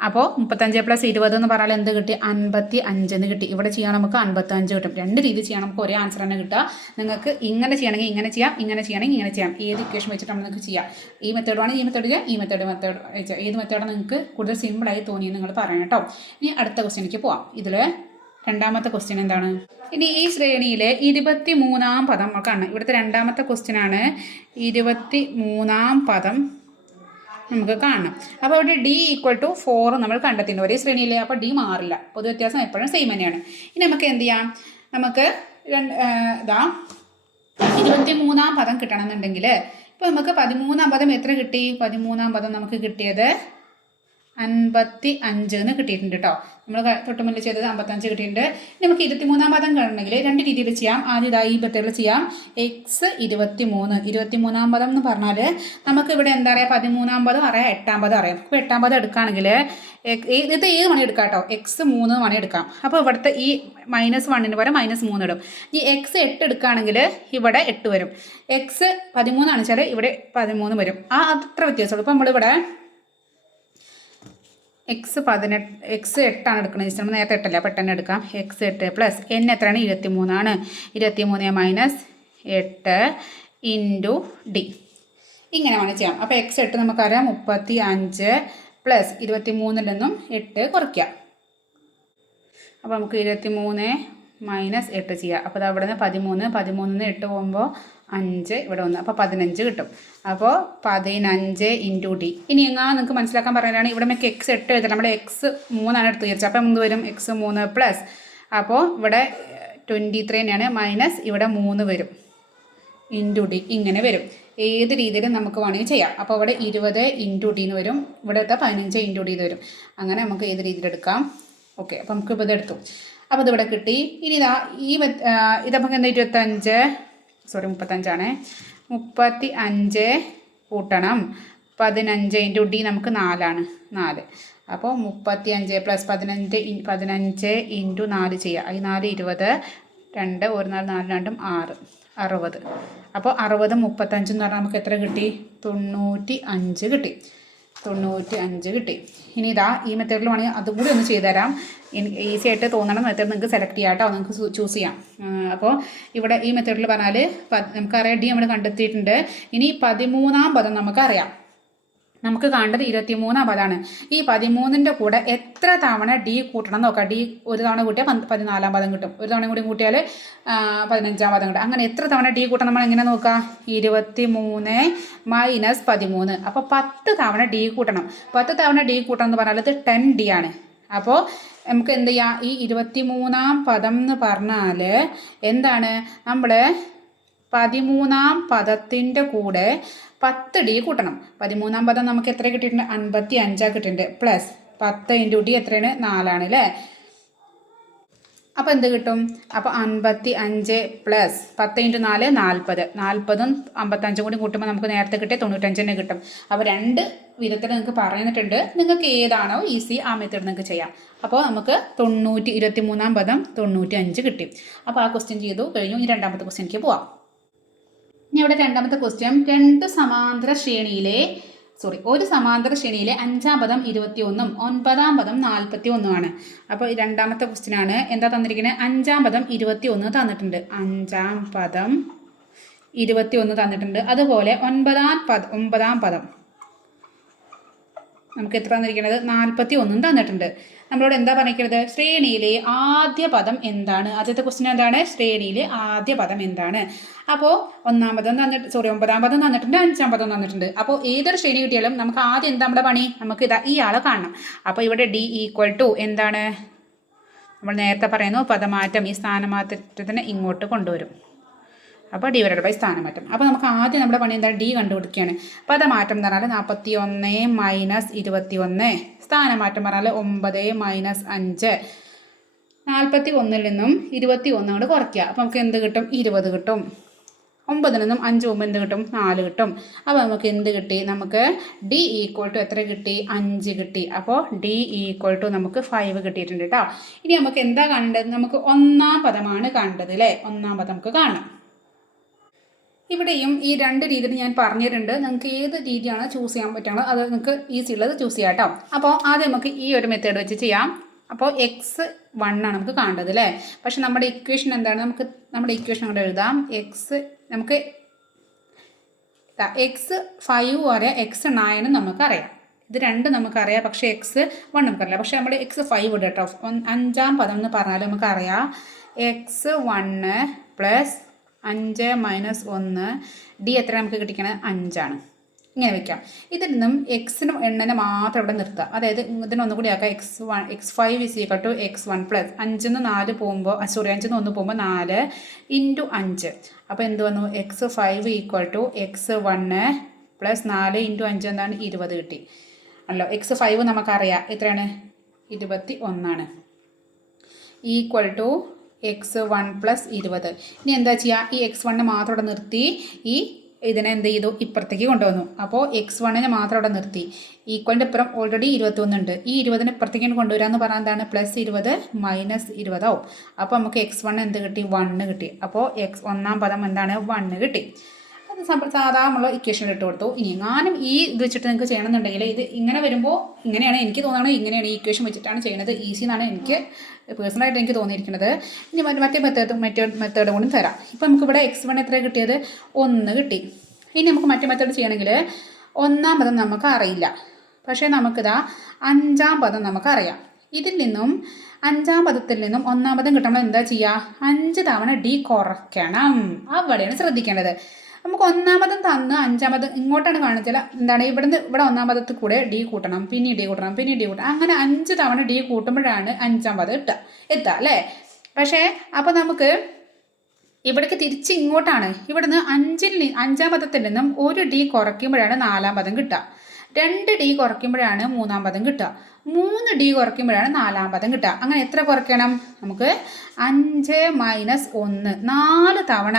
അപ്പോൾ 35 + 20 എന്ന് പറഞ്ഞാൽ എന്ത് കിട്ടി? 55 എന്ന് കിട്ടി. ഇവിടെ ചെയ്യാൻ നമുക്ക് 55 കിട്ടും. രണ്ട് രീതി ചെയ്യാൻ നമുക്ക് ഒരേ ആൻസർ തന്നെ കിട്ടുക. നിങ്ങൾക്ക് ഇങ്ങനെ ചെയ്യണമെങ്കിൽ ഇങ്ങനെ ചെയ്യാം, ഇങ്ങനെ ചെയ്യണമെങ്കിൽ ഇങ്ങനെ ചെയ്യാം. ഏത് ഇക്വേഷൻ വെച്ചിട്ടാണ് നിങ്ങൾക്ക് ചെയ്യാം. ഈ മെത്തേഡാണ് ഈ മെത്തേഡ് ചെയ്യാം, ഈ മെത്തേഡ് ഏത് മെത്തേഡാണ് നിങ്ങൾക്ക് കൂടുതൽ സിമ്പിളായി തോന്നിയെന്ന് നിങ്ങൾ പറയണം കേട്ടോ. ഇനി അടുത്ത ക്വസ്റ്റ്യനിലേക്ക് പോവാം. ഇതിൽ രണ്ടാമത്തെ ക്വസ്റ്റ്യൻ എന്താണ്? ഇനി ഈ ശ്രേണിയിലെ 23ആം പദം നമ്മൾ കാണണം. ഇവിടുത്തെ രണ്ടാമത്തെ ക്വസ്റ്റ്യൻ ആണ്. 23ആം പദം നമുക്ക് കാണണം. അപ്പോൾ ഇവിടെ d = 4 നമ്മൾ കണ്ടെത്തിയിട്ടുണ്ട്. ഒരേ ശ്രേണിയിലെ, അപ്പോൾ d മാറില്ല. പൊതു വ്യത്യാസം എപ്പോഴും സെയിം തന്നെയാണ്. ഇനി നമുക്ക് എന്ത് ചെയ്യാം? നമുക്ക് 23ആം പദം കിട്ടണമെന്നുണ്ടെങ്കിൽ ഇപ്പോൾ നമുക്ക് 13ആം പദം എത്ര കിട്ടി? 13ആം പദം നമുക്ക് കിട്ടിയത് 55 എന്ന് കിട്ടിയിട്ടുണ്ട് കേട്ടോ. നമ്മൾ തൊട്ടുമുന്നിൽ ചെയ്തത് 55 കിട്ടിയിട്ടുണ്ട്. ഇനി നമുക്ക് 23ആം പദം കാണണമെങ്കിൽ രണ്ട് രീതിയിൽ ചെയ്യാം. ആദ്യം ഈ മെത്തേഡിൽ ചെയ്യാം. x23 പദം എന്ന് പറഞ്ഞാൽ നമുക്ക് ഇവിടെ എന്താ പറയുക? 13ആം പദം അറിയാം, 8ആം പദം അറിയാം. ഇപ്പോൾ 8ആം പദം എടുക്കുകയാണെങ്കിൽ ഇത് ഏത് മണി എടുക്കാം കേട്ടോ? x3 മണി എടുക്കാം. അപ്പോൾ ഇവിടുത്തെ ഈ -1 പകരം -3 ഇടും. ഈ x8 എടുക്കുകയാണെങ്കിൽ ഇവിടെ 8 വരും. x13 ആണ് വെച്ചാൽ ഇവിടെ 13 വരും. അത്ര വ്യത്യാസമുള്ളൂ. ഇപ്പോൾ നമ്മളിവിടെ x8 ആണ് എടുക്കുന്നത്. നമ്മൾ നേരത്തെ 8 അല്ല, പെട്ടെന്ന് എടുക്കാം. x8 പ്ലസ് n എത്രയാണ്? 23 ആണ്. 23 - 8 ഇൻറ്റു d. ഇങ്ങനെ വേണം ചെയ്യാം. അപ്പോൾ x8 നമുക്കറിയാം 35 പ്ലസ് 23ൽ നിന്നും 8 കുറയ്ക്കാം. അപ്പോൾ നമുക്ക് 23 - 8 ചെയ്യാം. അപ്പോൾ അത് അവിടെ നിന്ന് 13 നിന്ന് 8 പോകുമ്പോൾ 5 ഇവിടെ 1, അപ്പോൾ 15 കിട്ടും. അപ്പോൾ 15 ഇൻറ്റു d. ഇനി നിങ്ങൾക്ക് മനസ്സിലാക്കാൻ പറയാനാണ് ഇവിടെ നമുക്ക് x8 എഴുതണം. നമ്മുടെ x3 ആണ് എടുത്ത് വിചാരിച്ചത്. അപ്പോൾ എന്ത് വരും? x3 പ്ലസ്, അപ്പോൾ ഇവിടെ 23 തന്നെയാണ്, മൈനസ് ഇവിടെ 3 വരും, ഇൻറ്റു d. ഇങ്ങനെ വരും. ഏത് രീതിയിലും നമുക്ക് വേണമെങ്കിൽ ചെയ്യാം. അപ്പോൾ ഇവിടെ 20 ഇൻറ്റു d എന്ന് വരും. ഇവിടുത്തെ 15 ഇൻറ്റു d എന്ന് വരും. അങ്ങനെ നമുക്ക് ഏത് രീതിയിലെടുക്കാം. ഓക്കെ, അപ്പോൾ നമുക്ക് ഇപ്പോൾ ഇതെടുത്തു. അപ്പോൾ ഇതിവിടെ കിട്ടി. ഇനി ഇതപ്പോൾ എന്താ? 35 ആണ്. 35 കൂട്ടണം 15 ഇൻറ്റു d നമുക്ക് 4 ആണ്. 4. അപ്പോൾ 35 പ്ലസ് 15 ഇൻറ്റു 4 ചെയ്യുക. ഈ 4 20, 2 1 4 4 2 6 60. അപ്പോൾ 60 35 എന്ന് പറഞ്ഞാൽ നമുക്ക് എത്ര കിട്ടി? 95 കിട്ടി. 95 കിട്ടി. ഇനി ഈ മെത്തേഡിൽ വേണമെങ്കിൽ അതും കൂടി ഒന്ന് ചെയ്തു തരാം. ഈസി ആയിട്ട് തോന്നണ മെത്തേഡ് നിങ്ങൾക്ക് സെലക്ട് ചെയ്യാം കേട്ടോ. നിങ്ങൾക്ക് ചൂസ് ചെയ്യാം. അപ്പോൾ ഇവിടെ ഈ മെത്തേഡിൽ പറഞ്ഞാൽ നമുക്കറിയാം d നമ്മൾ കണ്ടെത്തിയിട്ടുണ്ട്. ഇനി 13ആം പദം നമുക്കറിയാം. നമുക്ക് കാണേണ്ടത് 23ആം പദമാണ്. ഈ 13ൻ്റെ കൂടെ എത്ര തവണ d കൂട്ടണം നോക്കാം. d ഒരു തവണ കൂട്ടിയാൽ 14ആം പദം കിട്ടും. ഒരു തവണ കൂടി കൂട്ടിയാൽ 15ആം പദം കിട്ടും. അങ്ങനെ എത്ര തവണ d കൂട്ടണം നമ്മൾ എങ്ങനെ നോക്കാം? 23 - 13. അപ്പോൾ 10 തവണ d കൂട്ടണം. 10 തവണ d കൂട്ടണം എന്ന് പറഞ്ഞാൽ ഇത് 10d ആണ്. അപ്പോൾ നമുക്ക് എന്ത് ചെയ്യാം? ഈ 23ആം പദം എന്ന് പറഞ്ഞാൽ എന്താണ്? നമ്മൾ 13ആം പദത്തിൻ്റെ കൂടെ 10d കൂട്ടണം. 13ആം പദം നമുക്ക് എത്ര കിട്ടിയിട്ടുണ്ട്? 55 കിട്ടിയിട്ടുണ്ട്. പ്ലസ് 10 ഇൻറ്റു d എത്രയാണ്? 4 ആണ് അല്ലേ? അപ്പോൾ എന്ത് കിട്ടും? അപ്പോൾ 55 പ്ലസ് 10 × 4 40. 40ഉം 55ഉം കൂടി കൂട്ടുമ്പോൾ നമുക്ക് നേരത്തെ കിട്ടിയ 95 തന്നെ കിട്ടും. അപ്പോൾ രണ്ട് വിധത്തിൽ നിങ്ങൾക്ക് പറഞ്ഞിട്ടുണ്ട്. നിങ്ങൾക്ക് ഏതാണോ ഈസി ആ മെത്തേഡ് നിങ്ങൾക്ക് ചെയ്യാം. അപ്പോൾ നമുക്ക് 23-ാം പദം 95 കിട്ടി. അപ്പോൾ ആ ക്വസ്റ്റ്യൻ ചെയ്തു കഴിഞ്ഞു. ഇനി രണ്ടാമത്തെ ക്വസ്റ്റ്യനിലേക്ക് പോവാം. ഇനി ഇവിടെ രണ്ടാമത്തെ ക്വസ്റ്റ്യൻ ഒരു സമാന്തര ശ്രേണിയിലെ 5-ാം പദം 21ഉം 9-ാം പദം 41ഉമാണ്. അപ്പോൾ രണ്ടാമത്തെ ക്വസ്റ്റ്യൻ ആണ്. എന്താ തന്നിരിക്കുന്നത്? 5-ാം പദം 21 തന്നിട്ടുണ്ട്. 5-ാം പദം 21 തന്നിട്ടുണ്ട്. അതുപോലെ 9-ാം പദം നമുക്ക് എത്ര തന്നിരിക്കുന്നത്? 41 തന്നിട്ടുണ്ട്. നമ്മളോട് എന്താ പറഞ്ഞിരിക്കുന്നത്? ശ്രേണിയിലെ ആദ്യ പദം എന്താണ്? ആദ്യത്തെ ക്വസ്റ്റ്യൻ എന്താണ്? ശ്രേണിയിലെ ആദ്യ പദം എന്താണ്? അപ്പോൾ 9-ാം പദം തന്നിട്ടുണ്ട്, 5-ാം പദം തന്നിട്ടുണ്ട്. അപ്പോൾ ഏതൊരു ശ്രേണി കിട്ടിയാലും നമുക്ക് ആദ്യം എന്താ നമ്മുടെ പണി? നമുക്ക് ഇയാളെ കാണണം. അപ്പോൾ ഇവിടെ D = എന്താണ്? നമ്മൾ നേരത്തെ പറയുന്നു പദമാറ്റം. ഈ സ്ഥാനമാറ്റത്തിന് ഇങ്ങോട്ട് കൊണ്ടുവരും. അപ്പോൾ ഡിവൈഡഡ് ബൈ സ്ഥാനമാറ്റം. അപ്പോൾ നമുക്ക് ആദ്യം നമ്മുടെ പണി എന്താണ്? ഡി കണ്ടുപിടിക്കുകയാണ്. പദമാറ്റം എന്ന് പറഞ്ഞാൽ 41 - 21. സ്ഥാനമാറ്റം പറഞ്ഞാൽ 9 - 5. 41-ൽ നിന്നും 21 കൊണ്ട് കുറയ്ക്കുക. അപ്പോൾ നമുക്ക് എന്ത് കിട്ടും? 20 കിട്ടും. 9-ൽ നിന്നും 5 പോകുമ്പോൾ എന്ത് കിട്ടും? 4 കിട്ടും. അപ്പോൾ നമുക്ക് എന്ത് കിട്ടി? നമുക്ക് D = എത്ര കിട്ടി? 5 കിട്ടി. അപ്പോൾ D = നമുക്ക് 5 കിട്ടിയിട്ടുണ്ട് കേട്ടോ. ഇനി നമുക്ക് എന്താ കാണേണ്ടത്? നമുക്ക് 1-ാം പദമാണ് കാണേണ്ടത് അല്ലേ? 1-ാം പദം നമുക്ക് കാണണം. ഇവിടെയും ഈ രണ്ട് രീതിയിൽ ഞാൻ പറഞ്ഞിട്ടുണ്ട്. നിങ്ങൾക്ക് ഏത് രീതിയാണ് ചൂസ് ചെയ്യാൻ പറ്റുന്നത് അത് നിങ്ങൾക്ക് ഈസി ഉള്ളത് ചൂസ് ചെയ്യാം കേട്ടോ. അപ്പോൾ ആദ്യം നമുക്ക് ഈ ഒരു മെത്തേഡ് വെച്ച് ചെയ്യാം. അപ്പോൾ x1 ആണ് നമുക്ക് കാണേണ്ടത് അല്ലേ? പക്ഷെ നമ്മുടെ ഇക്വേഷൻ എന്താണ്? നമുക്ക് നമ്മുടെ ഇക്വേഷൻ അങ്ങോട്ട് എഴുതാം. നമുക്ക് x5 അറിയാം, x9 നമുക്കറിയാം. ഇത് രണ്ടും നമുക്കറിയാം. പക്ഷേ x1 നമുക്കറിയാം. പക്ഷേ നമ്മൾ x5 ഇടും കേട്ടോ. 5-ാം പദം എന്ന് പറഞ്ഞാൽ നമുക്കറിയാം x1 + 5 - 1. D എത്ര നമുക്ക് കിട്ടിക്കണത്? 5 ആണ്. ഇങ്ങനെ വെക്കാം. ഇതിൽ നിന്നും എക്സിനും എണ്ണിനെ മാത്രം ഇവിടെ നിർത്തുക. അതായത് ഇതിനൊന്നും കൂടി ആക്കാം. x5 = x1 + 5-ന്ന് 4 പോകുമ്പോൾ 5-ന്ന് 1 പോകുമ്പോൾ 4 × 5. അപ്പോൾ എന്ത് വന്നു? x5 = x1 + 4 × 5 എന്താണ്? 20 കിട്ടി അല്ലോ. x5 നമുക്കറിയാം എത്രയാണ്? 21 ആണ്. = x1 + 20. ഇനി എന്താ ചെയ്യുക? ഈ x1 മാത്രം ഇവിടെ നിർത്തി ഇതിനെ എന്ത് ചെയ്തു? ഇപ്പുറത്തേക്ക് കൊണ്ടുവന്നു. അപ്പോൾ x1 മാത്രം ഇവിടെ നിർത്തി. ഈക്വലിൻ്റെ ഇപ്പുറം ഓൾറെഡി 21 ഉണ്ട്. ഈ 20 ഇപ്പുറത്തേക്ക് കൊണ്ടുവരാമെന്ന് പറഞ്ഞാൽ എന്താണ്? +20 - 20 ആവും. അപ്പോൾ നമുക്ക് x1 എന്ത് കിട്ടി? 1 കിട്ടി. അപ്പോൾ 1-ാം പദം എന്താണ്? 1 കിട്ടി. അത് സാധാരണ നമ്മൾ ഇക്വേഷൻ ഇട്ട് കൊടുത്തു. ഇനി എങ്ങാനും ഈ ഇത് വെച്ചിട്ട് നിങ്ങൾക്ക് ചെയ്യണമെന്നുണ്ടെങ്കിൽ ഇത് ഇങ്ങനെ വരുമ്പോൾ ഇങ്ങനെയാണ് എനിക്ക് തോന്നുന്നത്. ഇങ്ങനെയാണ് ഈ ഇക്വേഷൻ വെച്ചിട്ടാണ് ചെയ്യുന്നത്. ഈസി എന്നാണ് എനിക്ക് പേഴ്സണലായിട്ട് എനിക്ക് തോന്നിയിരിക്കുന്നത്. ഇനി മറ്റേ മെത്തേഡ് കൊണ്ടും തരാം. ഇപ്പം നമുക്കിവിടെ x1 എത്ര കിട്ടിയത്? 1 കിട്ടി. ഇനി നമുക്ക് മറ്റേ മെത്തേഡ് ചെയ്യണമെങ്കിൽ 1-ാം പദം നമുക്ക് അറിയില്ല. പക്ഷേ നമുക്കിതാ 5-ാം പദം നമുക്കറിയാം. ഇതിൽ നിന്നും 5-ാം പദത്തിൽ നിന്നും 1-ാം പദം കിട്ടുമ്പോൾ എന്താ ചെയ്യുക? 5 തവണ D കുറയ്ക്കണം. അവിടെയാണ് ശ്രദ്ധിക്കേണ്ടത്. നമുക്ക് 1-ാം പദം തന്ന് 5-ാം പദം ഇങ്ങോട്ടാണ് കാണിച്ചാൽ എന്താണ്? ഇവിടെ 1-ാം പദത്തിൽ കൂടെ D കൂട്ടണം, പിന്നെ D കൂട്ടണം, പിന്നെ D കൂട്ടണം. അങ്ങനെ 5 തവണ D കൂട്ടുമ്പോഴാണ് 5-ാം പദം എത്തുക അല്ലേ? പക്ഷേ അപ്പോൾ നമുക്ക് ഇവിടേക്ക് തിരിച്ച് ഇങ്ങോട്ടാണ്. ഇവിടുന്ന് 5-ാം പദത്തിൽ നിന്നും 1 D കുറയ്ക്കുമ്പോഴാണ് 4-ാം പദം കിട്ടുക. 2 D കുറയ്ക്കുമ്പോഴാണ് 3-ാം പദം കിട്ടുക. 3 D കുറയ്ക്കുമ്പോഴാണ് 4-ാം പദം കിട്ടുക. അങ്ങനെ എത്ര കുറയ്ക്കണം? നമുക്ക് 5 - 1 4 തവണ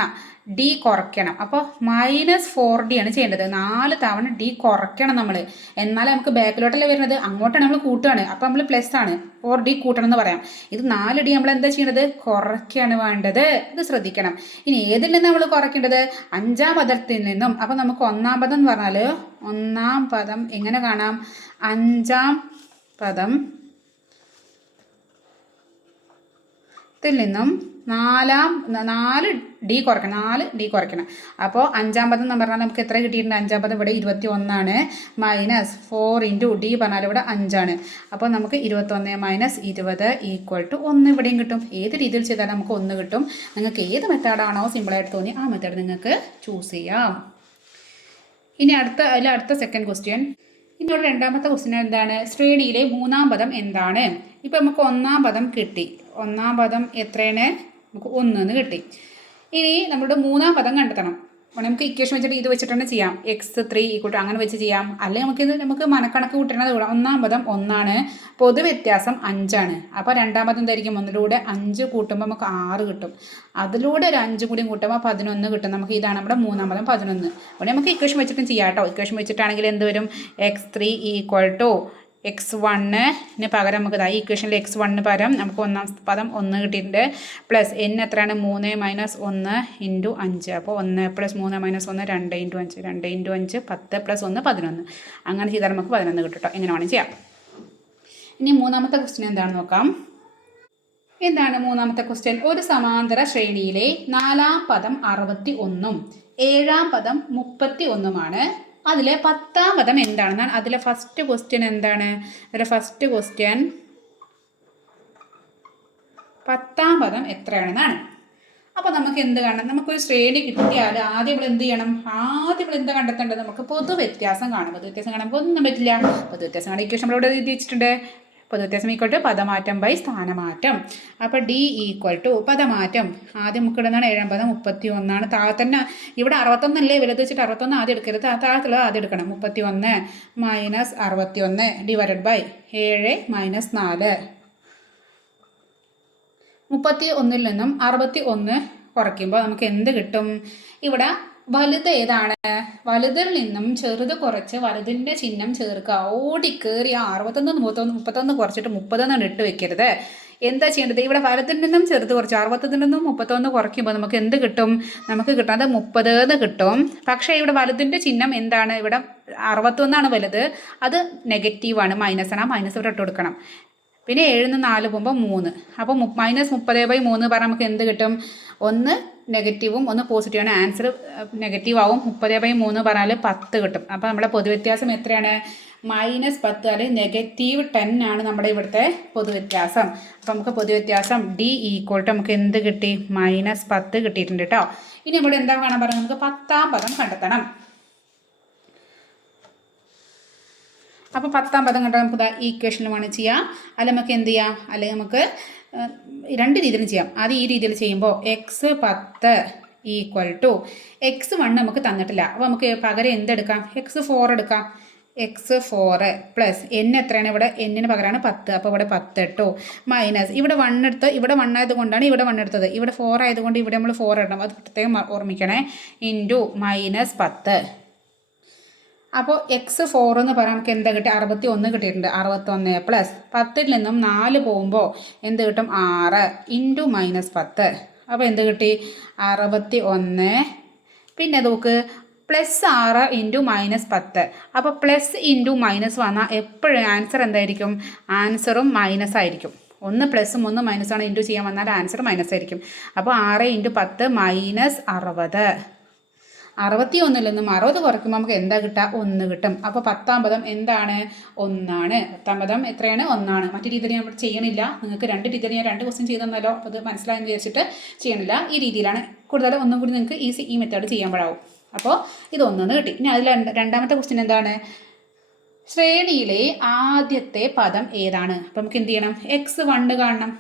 D കുറയ്ക്കണം. അപ്പോൾ -4D ആണ് ചെയ്യേണ്ടത്. 4 തവണ D കുറയ്ക്കണം നമ്മൾ. എന്നാലേ നമുക്ക് ബാക്കിലോട്ടല്ലേ വരുന്നത്, അങ്ങോട്ടാണ് നമ്മൾ കൂട്ടുകയാണ്. അപ്പോൾ നമ്മൾ പ്ലസ് ആണ്, 4D കൂട്ടണം എന്ന് പറയാം. ഇത് 4D നമ്മൾ എന്താ ചെയ്യേണ്ടത്? കുറയ്ക്കുകയാണ് വേണ്ടത്. ഇത് ശ്രദ്ധിക്കണം. ഇനി ഏതിൽ നിന്ന് നമ്മൾ കുറയ്ക്കേണ്ടത്? 5-ാം പദത്തിൽ നിന്നും. അപ്പോൾ നമുക്ക് 1-ാം പദം എന്ന് പറഞ്ഞാൽ 1-ാം പദം എങ്ങനെ കാണാം? 5-ാം പദത്തിൽ നിന്നും 4 D കുറയ്ക്കണം. അപ്പോൾ 5-ാം പദം എന്ന് പറഞ്ഞാൽ നമുക്ക് എത്ര കിട്ടിയിട്ടുണ്ട്? 5-ാം പദം ഇവിടെ 21 ആണ്. -4 × D പറഞ്ഞാൽ ഇവിടെ 5 ആണ്. അപ്പോൾ നമുക്ക് 21 - 20 = 1 ഇവിടെയും കിട്ടും. ഏത് രീതിയിൽ ചെയ്താലും നമുക്ക് 1 കിട്ടും. നിങ്ങൾക്ക് ഏത് മെത്തേഡാണോ സിമ്പിളായിട്ട് തോന്നി ആ മെത്തേഡ് നിങ്ങൾക്ക് ചൂസ് ചെയ്യാം. ഇനി അടുത്ത സെക്കൻഡ് ക്വസ്റ്റ്യൻ. ഇനിയുള്ള രണ്ടാമത്തെ ക്വസ്റ്റ്യൻ എന്താണ്? ശ്രേണിയിലെ 3-ാം പദം എന്താണ്? ഇപ്പം നമുക്ക് 1-ാം പദം കിട്ടി. 1-ാം പദം എത്രയാണ്? നമുക്ക് 1 കിട്ടി. ഇനി നമ്മുടെ 3-ാം പദം കണ്ടെത്തണം. നമുക്ക് ഇക്വേഷൻ വെച്ചിട്ട് ഇത് വെച്ചിട്ട് തന്നെ ചെയ്യാം. x3 = അങ്ങനെ വെച്ച് ചെയ്യാം. അല്ലെങ്കിൽ നമുക്ക് മനക്കണക്ക് കൂട്ടേണ്ടത് കൂടാം. ഒന്നാം പദം 1 പൊതുവ്യത്യാസം 5. അപ്പോൾ രണ്ടാം പദം എന്തായിരിക്കും? 1 5 കൂട്ടുമ്പോൾ നമുക്ക് 6 കിട്ടും. അതിലൂടെ ഒരു 5 കൂടി കൂട്ടുമ്പോൾ 11 കിട്ടും. നമുക്ക് ഇതാണ് നമ്മുടെ മൂന്നാം പദം 11. അപ്പോൾ നമുക്ക് ഇക്വേഷൻ വെച്ചിട്ടും ചെയ്യാം കേട്ടോ. ഇക്വേഷൻ വെച്ചിട്ടാണെങ്കിൽ എന്ത് വരും? x3 = x1 പകരം നമുക്ക് ഈ ഇക്വേഷനിൽ x1 പകരം നമുക്ക് ഒന്നാം പദം 1 കിട്ടിയിട്ടുണ്ട്. പ്ലസ് n എത്രയാണ്? 3 - 1 × 5. അപ്പോൾ 1 + 3 - 1 2 × 5 2 × 5 10 + 1 11. അങ്ങനെ ചെയ്താൽ നമുക്ക് 11 കിട്ടും കേട്ടോ. എങ്ങനെ വേണം ചെയ്യാം. ഇനി മൂന്നാമത്തെ ക്വസ്റ്റ്യൻ എന്താണെന്ന് നോക്കാം. എന്താണ് മൂന്നാമത്തെ ക്വസ്റ്റ്യൻ? ഒരു സമാന്തര ശ്രേണിയിലെ 4ാം പദം 61 7ാം പദം 31 അതിലെ 10ാം പദം എന്താണെന്നാണ് അതിലെ ഫസ്റ്റ് ക്വസ്റ്റ്യൻ. എന്താണ് അതിലെ ഫസ്റ്റ് ക്വസ്റ്റ്യൻ? 10ാം പദം എത്രയാണെന്നാണ്. അപ്പോൾ നമുക്ക് എന്ത് കാണണം? നമുക്കൊരു ശ്രേണി കിട്ടിയാൽ ആദ്യം നമ്മൾ എന്ത് ചെയ്യണം? ആദ്യം നമ്മൾ എന്താ കണ്ടെത്തേണ്ടത്? നമുക്ക് പൊതുവ്യത്യാസം കാണും. പൊതുവ്യത്യാസം കാണുമ്പോൾ ഒന്നും പറ്റില്ല. പൊതുവ്യത്യാസം കാണാൻ ഇക്വേഷൻ നമ്മളിവിടെ എഴുതി വെച്ചിട്ടുണ്ട്. പൊതുവ്യത്യാസം = പദമാറ്റം / സ്ഥാനമാറ്റം. അപ്പോൾ D = പദമാറ്റം. ആദ്യം നമുക്ക് ഇടുന്നതാണ് 7ാം പദം 31. താഴെ തന്നെ ഇവിടെ 61 അല്ലേ വലുത് വെച്ചിട്ട് 61 ആദ്യം എടുക്കരുത്. താഴത്തുള്ളത് ആദ്യം എടുക്കണം. 31 - 61 / 7 - 4. 31 നിന്നും 61 കുറയ്ക്കുമ്പോൾ നമുക്ക് എന്ത് കിട്ടും? ഇവിടെ വലുത് ഏതാണ്? വലുതിൽ നിന്നും ചെറുത് കുറച്ച് വലുതിൻ്റെ ചിഹ്നം ചേർക്കുക. ഓടിക്കേറി 61 31 കുറച്ചിട്ട് 30 ഇട്ട് വെക്കരുത്. എന്താ ചെയ്യേണ്ടത്? ഇവിടെ വലുതിൽ നിന്നും ചെറുത് കുറച്ച് 61 നിന്നും 31 കുറയ്ക്കുമ്പോൾ നമുക്ക് എന്ത് കിട്ടും? നമുക്ക് കിട്ടുന്നത് 30 കിട്ടും. പക്ഷേ ഇവിടെ വലുതിൻ്റെ ചിഹ്നം എന്താണ്? ഇവിടെ 61 വലുത്. അത് നെഗറ്റീവാണ്, മൈനസാണ്. ആ മൈനസ് ഇവിടെ ഇട്ട് കൊടുക്കണം. പിന്നെ 7 - 4 പോകുമ്പോൾ 3. അപ്പോൾ -30/3 പറഞ്ഞാൽ നമുക്ക് എന്ത് കിട്ടും? 1 നെഗറ്റീവും 1 പോസിറ്റീവാണ്. ആൻസർ നെഗറ്റീവ് ആവും. 30/3 പറഞ്ഞാൽ 10 കിട്ടും. അപ്പോൾ നമ്മുടെ പൊതുവ്യത്യാസം എത്രയാണ്? -10 അല്ലെങ്കിൽ -10 ആണ് നമ്മുടെ ഇവിടുത്തെ പൊതുവ്യത്യാസം. അപ്പോൾ നമുക്ക് പൊതുവ്യത്യാസം D = നമുക്ക് എന്ത് കിട്ടി? -10 കിട്ടിയിട്ടുണ്ട് കേട്ടോ. ഇനി ഇവിടെ എന്താ കാണാൻ പറയുന്നത്? നമുക്ക് 10ാം പദം കണ്ടെത്തണം. അപ്പോൾ 10ാം പദം കണ്ടാൽ നമുക്ക് ഈ ഇക്വേഷനിൽ വേണം ചെയ്യാം. അല്ലെങ്കിൽ നമുക്ക് എന്ത് ചെയ്യാം? അല്ലെങ്കിൽ നമുക്ക് രണ്ട് രീതിയിലും ചെയ്യാം. ആദ്യം ഈ രീതിയിൽ ചെയ്യുമ്പോൾ x10 = x1 നമുക്ക് തന്നിട്ടില്ല. അപ്പോൾ നമുക്ക് പകരം എന്തെടുക്കാം? x4 എടുക്കാം. x4 പ്ലസ് n എത്രയാണ്? ഇവിടെ n പകരമാണ് 10. അപ്പോൾ ഇവിടെ 10 ഇട്ടു. മൈനസ് ഇവിടെ 1 എടുത്ത് ഇവിടെ 1 ആയതുകൊണ്ടാണ് ഇവിടെ 1 എടുത്തത്. ഇവിടെ 4 ആയതുകൊണ്ട് ഇവിടെ നമ്മൾ 4 ഇടണം. അത് പ്രത്യേകം ഓർമ്മിക്കണേ. ഇൻറ്റു -10. അപ്പോൾ x4 എന്ന് പറയാൻ നമുക്ക് എന്താ കിട്ടി? 61 കിട്ടിയിട്ടുണ്ട്. 61 പ്ലസ് 10ൽ നിന്നും 4 പോകുമ്പോൾ എന്ത് കിട്ടും? 6 ഇൻറ്റു -10. അപ്പോൾ എന്ത് കിട്ടി? 61. പിന്നെ നോക്ക് +6 ഇൻറ്റു -10. അപ്പോൾ പ്ലസ് ഇൻറ്റു മൈനസ് വന്നാൽ എപ്പോഴും ആൻസർ എന്തായിരിക്കും? ആൻസറും മൈനസ് ആയിരിക്കും. 1 പ്ലസും 1 മൈനസാണ് ഇൻറ്റു ചെയ്യാൻ വന്നാൽ ആൻസർ മൈനസ് ആയിരിക്കും. അപ്പോൾ 6 × 10 -60. 61 നിന്നും 60 കുറയ്ക്കുമ്പോൾ നമുക്ക് എന്താ കിട്ടുക? 1 കിട്ടും. അപ്പോൾ 10ാം പദം എന്താണ്? 1. 10ാം പദം എത്രയാണ്? 1. മറ്റു രീതിയിൽ ഞാൻ ചെയ്യണില്ല. നിങ്ങൾക്ക് രണ്ട് രീതിയിൽ ഞാൻ 2 ക്വസ്റ്റ്യൻ ചെയ്ത് തന്നല്ലോ. അപ്പോൾ ഇത് മനസ്സിലായെന്ന് വിചാരിച്ചിട്ട് ചെയ്യണില്ല. ഈ രീതിയിലാണ് കൂടുതൽ ഒന്നും കൂടി നിങ്ങൾക്ക് ഈ മെത്തേഡ് ചെയ്യുമ്പോഴാവും. അപ്പോൾ ഇത് 1 കിട്ടി. ഇനി അതിൽ രണ്ടാമത്തെ ക്വസ്റ്റ്യൻ എന്താണ്? ശ്രേണിയിലെ ആദ്യത്തെ പദം ഏതാണ്? അപ്പോൾ നമുക്ക് എന്ത് ചെയ്യണം? x1 കാണണം.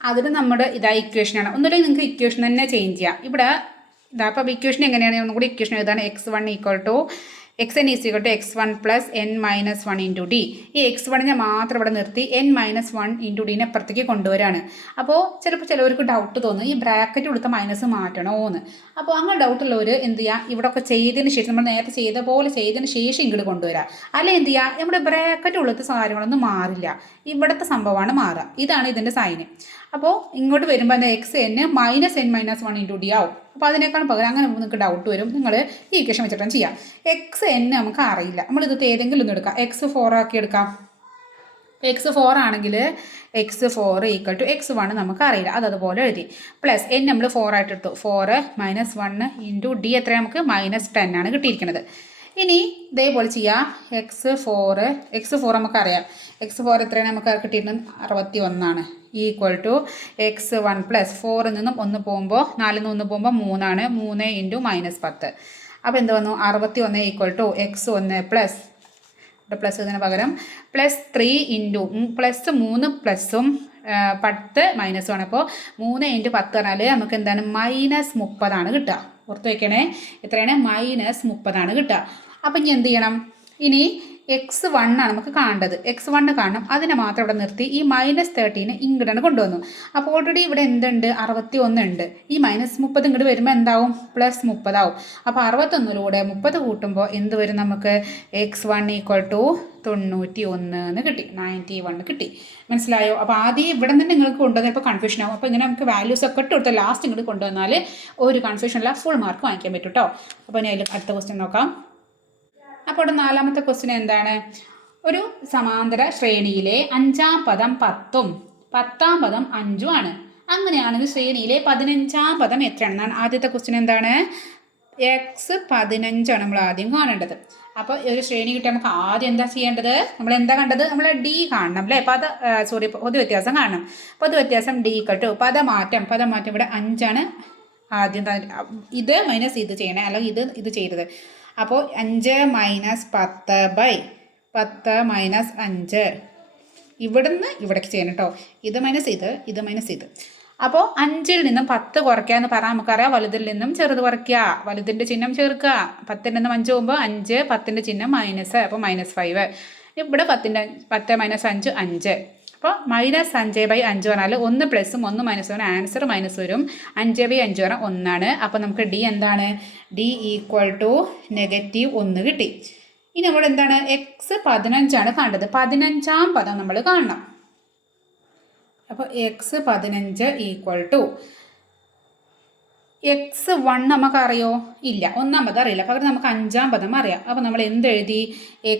അതിന് നമ്മുടെ ഇക്വേഷനാണ്. ഒന്നുമില്ലെങ്കിൽ നിങ്ങൾക്ക് ഇക്വേഷൻ തന്നെ ചേഞ്ച് ചെയ്യാം. ഇവിടെ അപ്പോൾ ഇക്വേഷൻ എങ്ങനെയാണ്? ഒന്നുകൂടി equation എഴുതാണ്. x1 = xn = x1 + n - 1 × d. ഈ x1 മാത്രം ഇവിടെ നിർത്തി n - 1 × d അപ്പുറത്തേക്ക് കൊണ്ടുവരാണ്. അപ്പോൾ ചിലവർക്ക് ഡൗട്ട് തോന്നും, ഈ ബ്രാക്കറ്റ് കൊടുത്ത മൈനസ് മാറ്റണോ എന്ന്. അപ്പോൾ അങ്ങനെ ഡൗട്ടുള്ളവർ എന്ത് ചെയ്യുക? ഇവിടെ ഒക്കെ ചെയ്തതിന് ശേഷം നമ്മൾ നേരത്തെ ചെയ്ത പോലെ ചെയ്തതിന് ശേഷം ഇങ്ങോട്ട് കൊണ്ടുവരാം. അല്ലെങ്കിൽ എന്ത് ചെയ്യുക? നമ്മുടെ ബ്രാക്കറ്റ് ഉള്ളത്തെ സാധനങ്ങളൊന്നും മാറില്ല. ഇവിടുത്തെ സംഭവമാണ് മാറുക. ഇതാണ് ഇതിൻ്റെ സൈന്. അപ്പോൾ ഇങ്ങോട്ട് വരുമ്പോൾ എന്താ? xn - n - 1 × d ആവും. അപ്പോൾ അതിനേക്കാളും പകരം അങ്ങനെ നിങ്ങൾക്ക് ഡൗട്ട് വരും. നിങ്ങൾ ഈ ഇക്വേഷൻ വെച്ചിട്ടാണ് ചെയ്യാം. xn നമുക്ക് അറിയില്ല. നമ്മളിത് ഏതെങ്കിലും ഒന്ന് എടുക്കാം. x4 ആക്കി എടുക്കാം. x4 ആണെങ്കിൽ x4 = x1 നമുക്ക് അറിയില്ല. അതുപോലെ എഴുതി. പ്ലസ് n നമ്മൾ 4 ആയിട്ട് എടുത്തു. 4 - 1 × d എത്രയാണ്? നമുക്ക് -10 ആണ് കിട്ടിയിരിക്കുന്നത്. ഇനി ഇതേപോലെ ചെയ്യാം. x4 നമുക്കറിയാം. x4 എത്രയാണ് നമുക്ക് കിട്ടിയിരുന്നത്? 61 = x1 + 4 നിന്നും 1 പോകുമ്പോൾ 4 നിന്ന് 1 പോകുമ്പോൾ 3 ആണ്. 3 × -10. അപ്പോൾ എന്ത് വന്നു? 61 = x1 പ്ലസ് ഇവിടെ പ്ലസ് ഇതിന് പകരം +3 ഇൻറ്റു +3 പ്ലസും 10 മൈനസും ആണ്. അപ്പോൾ 3 × 10 പറഞ്ഞാൽ നമുക്ക് എന്താണ്? -30 കിട്ടുക. ഓർത്ത് വയ്ക്കണേ. എത്രയാണ്? -30 കിട്ടുക. അപ്പം ഇനി എന്ത് ചെയ്യണം? ഇനി x1 ആണ് നമുക്ക് കാണേണ്ടത്. x1 കാണണം. അതിനെ മാത്രം ഇവിടെ നിർത്തി ഈ -13 ഇങ്ങോട്ടാണ് കൊണ്ടുവന്നു. അപ്പോൾ ഓൾറെഡി ഇവിടെ എന്തുണ്ട്? 61 ഉണ്ട്. ഈ -30 ഇങ്ങോട്ട് വരുമ്പോൾ എന്താവും? +30 ആവും. അപ്പോൾ 61 30 കൂട്ടുമ്പോൾ എന്ത് വരും നമുക്ക്? x1 = 91 എന്ന് കിട്ടി. 91 കിട്ടി. മനസ്സിലായോ? അപ്പോൾ ആദ്യം ഇവിടെ നിന്ന് നിങ്ങൾക്ക് കൊണ്ടുവന്നാൽ ഇപ്പോൾ കൺഫ്യൂഷൻ ആവും. അപ്പോൾ ഇങ്ങനെ നമുക്ക് വാല്യൂസ് ഒക്കെ ഇട്ട് കൊടുത്താൽ ലാസ്റ്റ് ഇങ്ങോട്ട് കൊണ്ടുവന്നാൽ ഒരു കൺഫ്യൂഷനില്ല, ഫുൾ മാർക്ക് വാങ്ങിക്കാൻ പറ്റും കേട്ടോ. അപ്പോൾ ഇനി അതിൽ അടുത്ത ക്വസ്റ്റ്യൻ നോക്കാം. അപ്പോൾ ഇവിടെ 4ാമത്തെ ക്വസ്റ്റ്യൻ എന്താണ്? ഒരു സമാന്തര ശ്രേണിയിലെ 5ാം പദം 10ഉം 10ാം പദം 5ഉം ആണ്. അങ്ങനെയാണെങ്കിൽ ശ്രേണിയിലെ 15ാം പദം എത്രയാണെന്നാണ് ആദ്യത്തെ ക്വസ്റ്റ്യൻ. എന്താണ്? x15 നമ്മൾ ആദ്യം കാണേണ്ടത്. അപ്പോൾ ഒരു ശ്രേണി കിട്ടിയാൽ നമുക്ക് ആദ്യം എന്താ ചെയ്യേണ്ടത്? നമ്മൾ എന്താ കണ്ടത്? നമ്മൾ d കാണണം അല്ലേ? പൊതുവ്യത്യാസം കാണണം. പൊതുവ്യത്യാസം d = പദമാറ്റം ഇവിടെ 5 ആണ് ആദ്യം. ഇത് മൈനസ് ഇത് ചെയ്യണേ, അല്ലെങ്കിൽ ഇത് ചെയ്തത്. അപ്പോൾ 5 - 10/10 - 5 ഇവിടുന്ന് ഇവിടേക്ക് ചെയ്യണം കേട്ടോ. ഇത് മൈനസ് ഇത് മൈനസ് ഇത്. അപ്പോൾ 5ൽ നിന്നും 10 കുറയ്ക്കുക എന്ന് പറഞ്ഞാൽ നമുക്കറിയാം, വലുതിൽ നിന്നും ചെറുത് കുറയ്ക്കുക, വലുതിൻ്റെ ചിഹ്നം ചേർക്കുക. 10ൽ നിന്നും 5 പോകുമ്പോൾ 5, 10ൻ്റെ ചിഹ്നം മൈനസ്, അപ്പോൾ -5. ഇവിടെ 10 - 5 5. അപ്പോൾ -5/5 പറഞ്ഞാൽ 1 പ്ലസും 1 മൈനസും ആൻസർ മൈനസ് വരും. 5/5 പറഞ്ഞാൽ 1 ആണ്. അപ്പോൾ നമുക്ക് d എന്താണ്? d = -1 കിട്ടി. ഇനി നമ്മൾ എന്താണ്? x15 ആണ് കാണേണ്ടത്. 15ാം പദം നമ്മൾ കാണണം. അപ്പോൾ x15 = x1 നമുക്കറിയോ? ഇല്ല, 1ാം പദം അറിയില്ല. പകരം നമുക്ക് 5ാം പദം അറിയാം. അപ്പോൾ നമ്മൾ എന്തെഴുതി?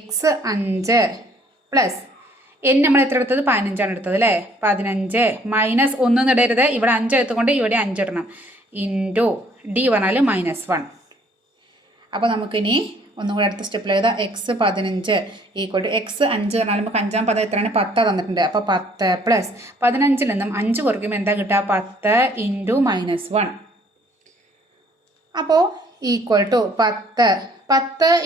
x5 പ്ലസ് n നമ്മൾ എത്ര എടുത്തത്? 15 ആണ് എടുത്തത് അല്ലേ? 15 -1 ഇടരുത്. ഇവിടെ 5 എടുത്തുകൊണ്ട് ഇവിടെ 5 ഇടണം. ഇൻറ്റു d പറഞ്ഞാൽ -1. അപ്പോൾ നമുക്കിനി ഒന്നുകൂടെ അടുത്ത സ്റ്റെപ്പിൽ എഴുതാം. x15 = x5 പറഞ്ഞാൽ നമുക്ക് 5ാം പദം എത്രയാണ്? 10 തന്നിട്ടുണ്ട്. അപ്പോൾ 10 പ്ലസ് 15ൽ നിന്നും 5 കുറയ്ക്കുമ്പോൾ എന്താ കിട്ടുക? 10 × -1. അപ്പോൾ = 10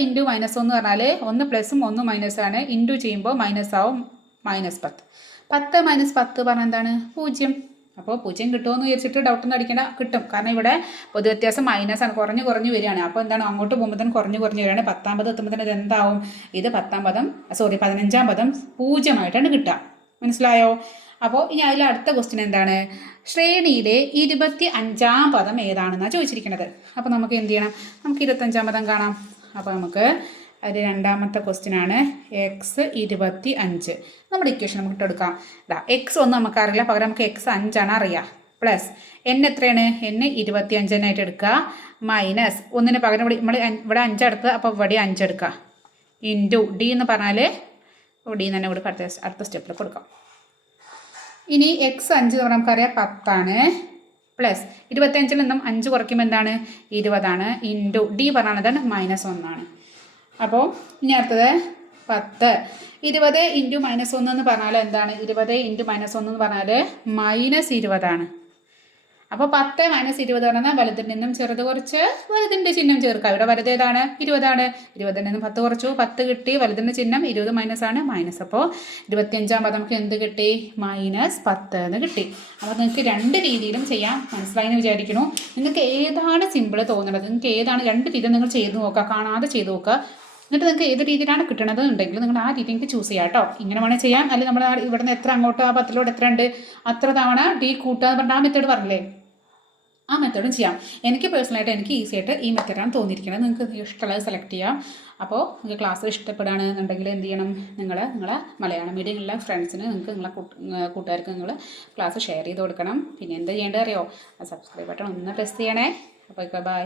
× -1 പറഞ്ഞാൽ 1 പ്ലസും 1 മൈനസാണ്. ഇൻറ്റു ചെയ്യുമ്പോൾ മൈനസ് ആവും, -10. 10 - 10 പറഞ്ഞാൽ എന്താണ്? 0. അപ്പോൾ 0 കിട്ടുമെന്ന് വിചാരിച്ചിട്ട് ഡൗട്ടൊന്നും അടിക്കേണ്ട, കിട്ടും. കാരണം ഇവിടെ പൊതുവ്യത്യാസം മൈനസാണ്, കുറഞ്ഞ് വരികയാണ്. അപ്പോൾ എന്താണ്? അങ്ങോട്ട് പോകുമ്പോഴത്തേനും കുറഞ്ഞ് വരികയാണ്. 10ാം പദം എത്തുമ്പോഴത്തേനും ഇത് എന്താവും? ഇത് 15ാം പദം 0 ആയിട്ടാണ് കിട്ടുക. മനസ്സിലായോ? അപ്പോൾ ഇനി അതിൽ അടുത്ത ക്വസ്റ്റ്യൻ എന്താണ്? ശ്രേണിയിലെ 25ാം പദം ഏതാണെന്നാണ് ചോദിച്ചിരിക്കുന്നത്. അപ്പോൾ നമുക്ക് എന്ത് ചെയ്യണം? നമുക്ക് 25ാം പദം കാണാം. അപ്പോൾ നമുക്ക് അതിൽ 2ാമത്തെ ക്വസ്റ്റ്യൻ ആണ് x25. നമ്മുടെ ഇക്വേഷൻ നമുക്ക് ഇട്ടെടുക്കാം. x1 നമുക്കറിയില്ല, പകരം നമുക്ക് x5 ആണ് അറിയാം. പ്ലസ് n എത്രയാണ്? n 25 ആയിട്ട് എടുക്കുക. മൈനസ് 1ന് പകരം നമ്മൾ ഇവിടെ 5 എടുക്കുക, അപ്പോൾ ഇവിടെ 5 എടുക്കുക. ഇൻറ്റു d എന്ന് പറഞ്ഞാൽ d തന്നെ ഇവിടെ അടുത്ത സ്റ്റെപ്പിൽ കൊടുക്കാം. ഇനി x5 എന്ന് പറഞ്ഞാൽ നമുക്കറിയാം 10 ആണ്. പ്ലസ് 25ൽ നിന്നും 5 കുറയ്ക്കുമ്പോൾ എന്താണ്? 20 ആണ്. ഇൻറ്റു d പറഞ്ഞാൽ എന്താണ്? -1 ആണ്. അപ്പോൾ ഇനി അടുത്തത് 10 20 × -1 എന്ന് പറഞ്ഞാൽ എന്താണ്? 20 × -1 എന്ന് പറഞ്ഞാൽ -20 ആണ്. അപ്പോൾ 10 - 20 പറഞ്ഞാൽ വലുതിൽ നിന്നും ചെറുത് കുറച്ച് വലുതിൻ്റെ ചിഹ്നം ചേർക്കുക. ഇവിടെ വലുത് ഏതാണ്? 20 ആണ്. 20ൽ നിന്നും 10 കുറച്ചു, 10 കിട്ടി. വലുതിൻ്റെ ചിഹ്നം 20 മൈനസാണ്, മൈനസ്. അപ്പോൾ 25ാം പദം നമുക്ക് എന്ത് കിട്ടി? -10 എന്ന് കിട്ടി. അപ്പോൾ നിങ്ങൾക്ക് 2 രീതിയിലും ചെയ്യാം. മനസ്സിലായെന്ന് വിചാരിക്കുന്നു. നിങ്ങൾക്ക് ഏതാണ് സിമ്പിൾ തോന്നുന്നത്? നിങ്ങൾക്ക് ഏതാണ് 2 രീതിയിൽ നിങ്ങൾ ചെയ്ത് നോക്കുക, കാണാതെ ചെയ്ത് നോക്കുക. എന്നിട്ട് നിങ്ങൾക്ക് ഏത് രീതിയിലാണ് കിട്ടണത് ഉണ്ടെങ്കിൽ നിങ്ങൾ ആ രീതി നിങ്ങൾക്ക് ചൂസ് ചെയ്യാം കേട്ടോ. ഇങ്ങനെ വേണമെങ്കിൽ ചെയ്യാം. അല്ലെങ്കിൽ നമ്മൾ ഇവിടെ നിന്ന് എത്ര അങ്ങോട്ടോ ആ 10ലോട്ട് എത്ര ഉണ്ട് അത്ര തവണ d കൂട്ടുക എന്ന് പറഞ്ഞാൽ ആ മെത്തേഡ് പറഞ്ഞില്ലേ, ആ മെത്തേഡും ചെയ്യാം. എനിക്ക് പേഴ്സണലായിട്ട് എനിക്ക് ഈസി ആയിട്ട് ഈ മെത്തേഡാണ് തോന്നിയിരിക്കുന്നത്. നിങ്ങൾക്ക് ഇഷ്ടമുള്ളത് സെലക്ട് ചെയ്യാം. അപ്പോൾ നിങ്ങൾക്ക് ക്ലാസ് ഇഷ്ടപ്പെടുകയാണെന്നുണ്ടെങ്കിൽ എന്ത് ചെയ്യണം? നിങ്ങളെ മലയാളം മീഡിയമുള്ള ഫ്രണ്ട്സിന് നിങ്ങളെ കൂട്ടുകാർക്ക് നിങ്ങൾ ക്ലാസ് ഷെയർ ചെയ്ത് കൊടുക്കണം. പിന്നെ എന്താ ചെയ്യേണ്ടത് അറിയോ? സബ്സ്ക്രൈബ് ബട്ടൺ ഒന്ന് പ്രസ് ചെയ്യണേ. അപ്പോൾ ബൈ.